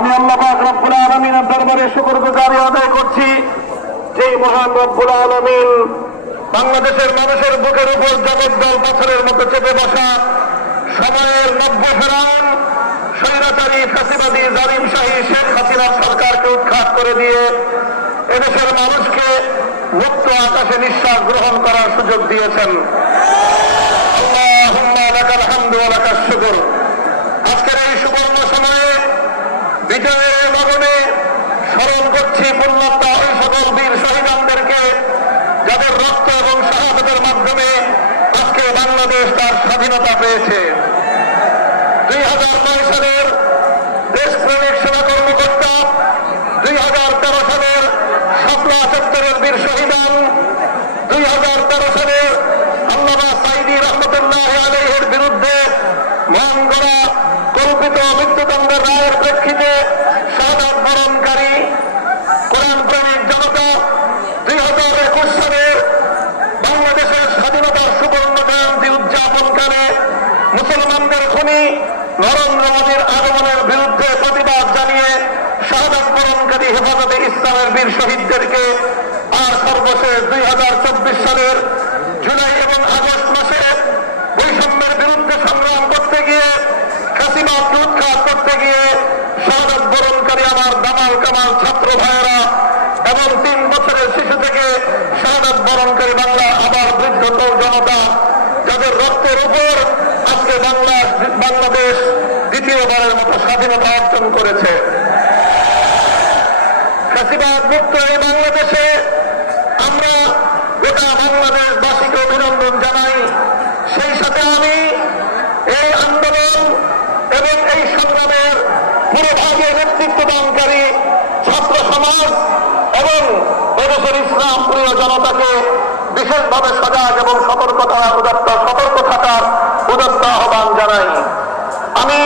আমি আল্লাহ রব্বুল আলমিনের দরবারে শুকর গুজারি আদায় করছি। যে মহান রব্বুল আলমিন বাংলাদেশের মানুষের বুকের উপর জগদ্দল পাথরের মতো চেপে বসা, সময়ের নব্য ফেরান স্বৈরাচারী ফাঁসিবাদী জালিম শাহী শেখ হাসিনা সরকারকে উৎখাত করে দিয়ে এদেশের মানুষকে মুক্ত আকাশে নিঃশ্বাস গ্রহণ করার সুযোগ দিয়েছেন। ওয়া লাকাশ শুকর। বিজয়ের লগনে স্মরণ করছি পুণ্যতা ওই সকল বীর শহীদানদেরকে, যাদের রক্ত এবং শাহাদতের মাধ্যমে আজকে বাংলাদেশ তার স্বাধীনতা পেয়েছে দুই হাজার নয় সালের দেশপ্রেমিক সেনা কর্মকর্তা দুই হাজার তেরো সালের শাপলা সেক্টরের বীর শহীদান দুই হাজার তেরো সালের আল্লামা সাইদি রহমতুল্লাহ আলহের বিরুদ্ধে মন করা কল্পিত মৃত্যুদণ্ডের রায়ের প্রেক্ষিতে শাহাদ বরণকারী কোরআন প্রেমিক জনতা দুই হাজার একুশ সালের বাংলাদেশের স্বাধীনতার সুবর্ণ জয়ন্তী উদযাপনকালে মুসলমানদের খুনি নরেন্দ্র মোদীর আগমনের বিরুদ্ধে প্রতিবাদ জানিয়ে শাহাদ বরণকারী হেফাজতে ইসলামের বীর শহীদদেরকে আর সর্বশেষ দুই হাজার চব্বিশ সালের জুলাই এবং আগস্ট মাসে বৈষম্যের বিরুদ্ধে সংগ্রাম করতে গিয়ে কাশিবাদকে উৎখাত করতে গিয়ে শাহাদ বরণকারী আমার দামাল কামাল ছাত্র ভাইয়েরা এবং তিন বছরের শিশু থেকে শাহাদ বরণকারী বাংলা আবার বৃদ্ধ তরুণ জনতা যাদের রক্তের উপর আজকে বাংলা বাংলাদেশ দ্বিতীয়বারের মতো স্বাধীনতা অর্জন করেছে। মুক্ত এই বাংলাদেশে আমরা গোটা বাংলাদেশবাসীকে অভিনন্দন জানাই। সেই সাথে আমি এই আন্দোলন এবং এই সংগ্রামের পুরোভাগে নেতৃত্ব দানকারী ছাত্র সমাজ এবং এদেশের ইসলাম প্রিয় জনতাকে বিশেষভাবে সজাগ এবং সতর্কতা উদাত্ত সতর্ক থাকার উদাত্ত আহ্বান জানাই। আমি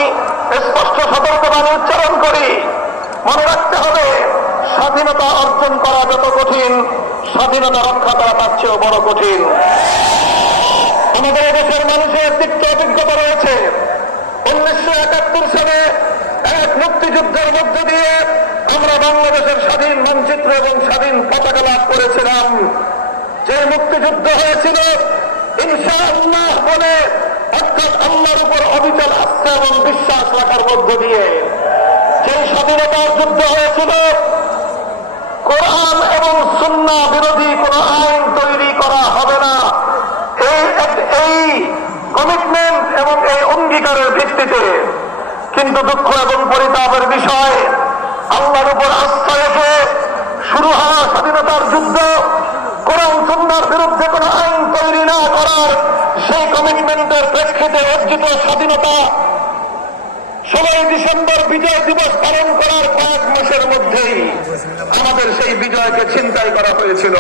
স্পষ্ট সতর্কবাণী উচ্চারণ করি। মনে রাখতে হবে, স্বাধীনতা অর্জন করা যত কঠিন, স্বাধীনতা রক্ষা করা তার চেয়েও বড় কঠিন। আমাদের দেশের মানুষের তিক্ত অভিজ্ঞতা রয়েছে। উনিশশো একাত্তর সালে এক মুক্তিযুদ্ধের মধ্য দিয়ে আমরা বাংলাদেশের স্বাধীন মানচিত্র এবং স্বাধীন পতাকা লাভ করেছিলাম। যে মুক্তিযুদ্ধ হয়েছিল, ইনশাআল্লাহ বলে অর্থাৎ আল্লাহর উপর অবিচল আস্থা এবং বিশ্বাস রাখার মধ্য দিয়ে সেই স্বাধীনতার যুদ্ধ হয়েছিল। কোরআন এবং সুন্না বিরোধী কোন আইন তৈরি করা হবে না। এই এই কমিটমেন্ট এবং এই অঙ্গীকারের ভিত্তিতে কিন্তু দুঃখ এবং পরিতাপের বিষয় আল্লাহর উপর আস্থা রেখে শুরু হওয়া স্বাধীনতার যুদ্ধ কোরআন সুন্নার বিরুদ্ধে কোন আইন তৈরি না করার সেই কমিটমেন্টের প্রেক্ষিতে অর্জিত স্বাধীনতা ষোলোই ডিসেম্বর বিজয় দিবস পালন করার কয়েক মাসের মধ্যেই আমাদের সেই বিজয়কে ছিনতাই করা হয়েছিল।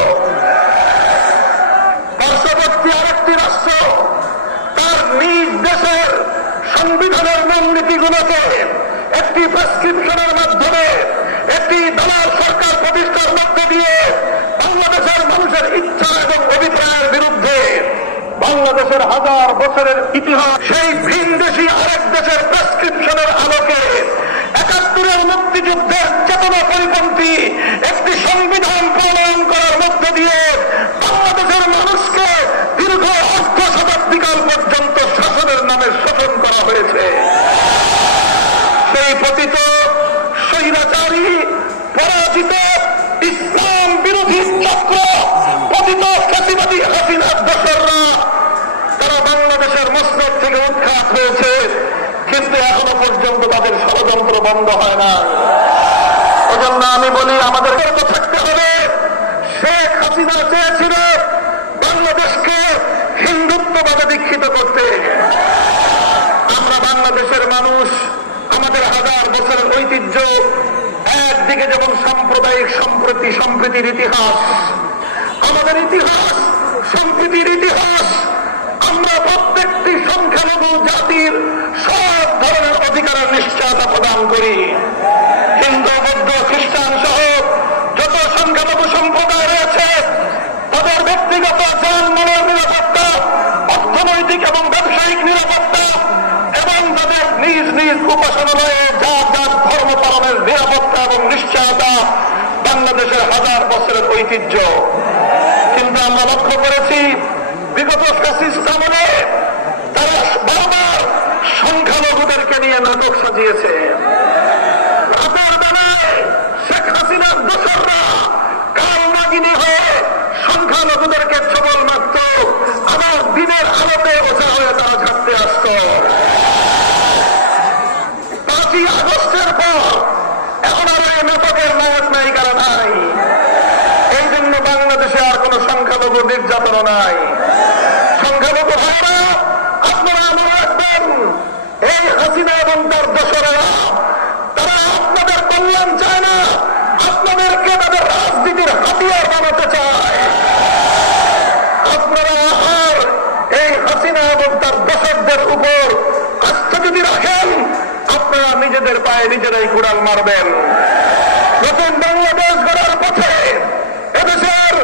পার্শ্ববর্তী আরেকটি রাষ্ট্র তার নিজ দেশের সংবিধানের মূলনীতিগুলোকে একটি প্রেসক্রিপশনের মাধ্যমে একটি দালাল সরকার প্রতিষ্ঠার মধ্য দিয়ে বাংলাদেশের মানুষের ইচ্ছা এবং অভিপ্রায়ের বিরুদ্ধে বাংলাদেশের হাজার বছরের ইতিহাস, সেই ভিন দেশি আরেক দেশের প্রেসক্রিপশনের আলোকে। একাত্তরের মুক্তিযুদ্ধের চেতনা পরিপন্থী একটি সংবিধান প্রণয়ন করার মধ্য দিয়ে বাংলাদেশের মানুষকে দীর্ঘ অর্ধ শতাব্দীকাল পর্যন্ত শাসনের নামে শোষণ করা হয়েছে। সেই পতিত, স্বৈরাচারী, পরাজিত ইসলাম বিরোধী চক্র পতিত ফ্যাসিবাদী হাসিনার দোসররা তারা বাংলাদেশের মসনদ উৎখাত হয়েছে কিন্তু এখনও পর্যন্ত তাদের ষড়যন্ত্র বন্ধ হয় না এজন্য আমি বলি, আমাদের থাকতে হবে। শেখ হাসিনা চেয়েছিল বাংলাদেশকে হিন্দুত্ববাদে দীক্ষিত করতে। আমরা বাংলাদেশের মানুষ, আমাদের হাজার বছরের ঐতিহ্য, একদিকে যেমন সাম্প্রদায়িক সম্প্রতি, সম্প্রীতির ইতিহাস, আমাদের ইতিহাস সম্প্রীতির ইতিহাস নিশ্চয়তা করি। হিন্দু বৌদ্ধ খ্রিস্টান সহ যত সংখ্যালঘু সম্প্রদায় রয়েছে, তাদের ব্যক্তিগত যানবাহনের নিরাপত্তা, অর্থনৈতিক এবং ব্যবসায়িক নিরাপত্তা এবং তাদের নিজ নিজ উপাসনালয়ে যা যা ধর্ম পালনের নিরাপত্তা এবং নিশ্চয়তা বাংলাদেশের হাজার বছরের ঐতিহ্য। কিন্তু আমরা লক্ষ্য করেছি, বিগত ফ্যাসিস্ট তারা বারবার সংখ্যালঘুদেরকে নিয়ে নাটক সাজিয়েছে রাতের বেলায় শেখ হাসিনার দোসররা কাল নাগিনী হয়ে সংখ্যালঘুদেরকে ছবল মারত আবার দিনের আলোতে ওঠা হয়ে তারা ঝাঁকতে আসত পাঁচই আগস্টের পর এখন আর এই নাটকের নায়ক নায়িকারা নাই এই জন্য বাংলাদেশে আর কোন সংখ্যালঘু নির্যাতন নাই সংখ্যালঘু ভাইরা আপনারা মনে রাখবেন, এই হাসিনা এবং তার দোসরেরা, তারা আপনাদের কল্যাণ চায় না, আপনাদেরকে তাদের রাজনীতির হাতিয়ার বানাতে চায়। নিজেদের পায়ে নিজেরাই কুড়াল মারবেন। নতুন বাংলাদেশ গড়ার পথে এদেশের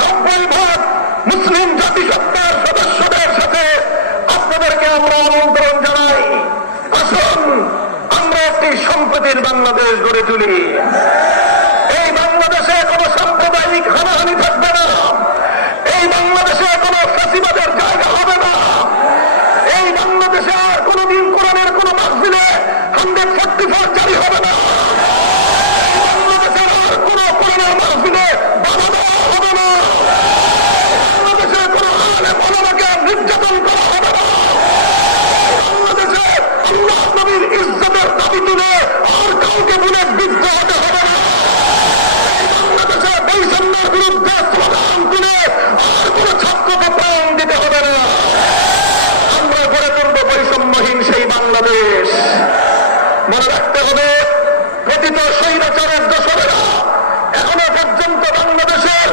নব্বই ভাগ মুসলিম জাতিসত্তার সদস্যদের সাথে আপনাদেরকে আমরা আমন্ত্রণ জানাই আসুন আমরা একটি সম্প্রতির বাংলাদেশ এই বাংলাদেশে কোনো সাম্প্রদায়িক হানাহানি থাকবে না। এই বাংলাদেশে কোনো ফাঁসিবাদের জায়গা হবে না। এই বাংলাদেশে আর কোরআনের কোনো মাহফিলে হান্ড্রেড ফোর্টি ফোর জারি হবে না। বাংলাদেশের কোনো কোরআনের মাহফিলে বাধা হবে না। বাংলাদেশে কোনো নির্যাতন করা হবে না বাংলাদেশে আল্লাহ নবীর ইজ্জতের দাবি তুলে আর কাউকে বলে বিদ্ধ হতে হবে না বাংলাদেশে বৈষম্যের বিরুদ্ধে স্লোগান তুলে আর কোন ছাত্রকে প্রাণ দিতে হবে না আমরা গড়ে তুলব বৈষম্যহীন সেই বাংলাদেশ মনে রাখতে হবে প্রতিত স্বৈরাচারের দোষরেরা এখনও পর্যন্ত বাংলাদেশের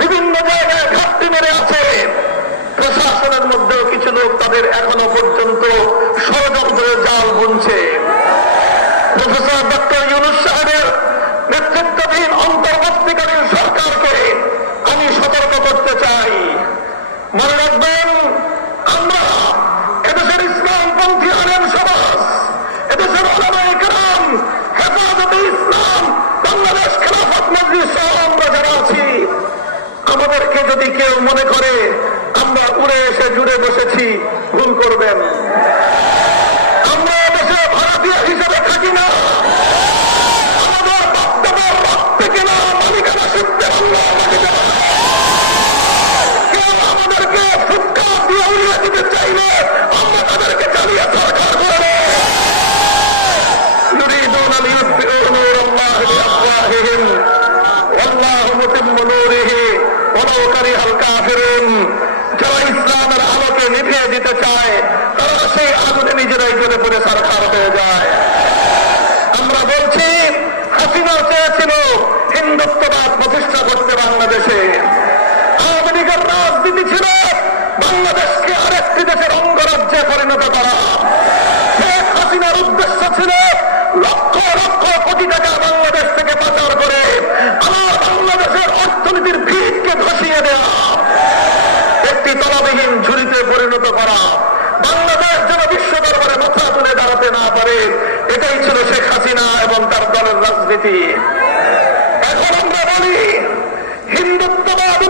বিভিন্ন জায়গায় ঘাটতি মেরে আছে প্রশাসনের মধ্যেও কিছু লোক তাদের এখনও পর্যন্ত ষড়যন্ত্রের জাল বুনছে প্রফেসর ডক্টর ইউনুস সাহেবের নেতৃত্বাধীন অন্তর্বর্তীকালীন সরকারকে আমি সতর্ক করতে চাই মনে রাখবেন আমরা এদেশের ইসলামপন্থী আলেম সমাজ এদেশের ওলামায়ে কেরাম হেফাজতে ইসলাম বাংলাদেশ খেলাফত মজলিস সহ আমরা যারা আছি আমাদেরকে যদি কেউ মনে করে, আমরা উড়ে এসে জুড়ে বসেছি ভুল করবেন। আমরা দেশে ভারতীয় হিসেবে থাকি না। আমাদের মালিকানা শিখতে দিতে চায়, তারা সেই আগুনে নিজেরাই করে পড়ে সরকার হয়ে যায়। আমরা বলছি, হাসিনা চেয়েছিল হিন্দুত্ববাদ প্রতিষ্ঠা করতে বাংলাদেশে। লীগের রাজনীতি ছিল, বাংলাদেশকে আরেকটি দেশের অঙ্গরাজ্যে পরিণত করা। শেখ হাসিনার উদ্দেশ্য ছিল লক্ষ লক্ষ কোটি টাকা বাংলাদেশ থেকে পাচার করে, আমার বাংলাদেশের অর্থনীতির ভিতকে ধসিয়ে দেওয়া। ঝুড়িতে পরিণত করা। বাংলাদেশ যেন বিশ্ব দরবারে মাথা তুলে দাঁড়াতে না পারে, এটাই ছিল শেখ হাসিনা এবং তার দলের রাজনীতি। এখন আমরা বলি, হিন্দুত্ববাদ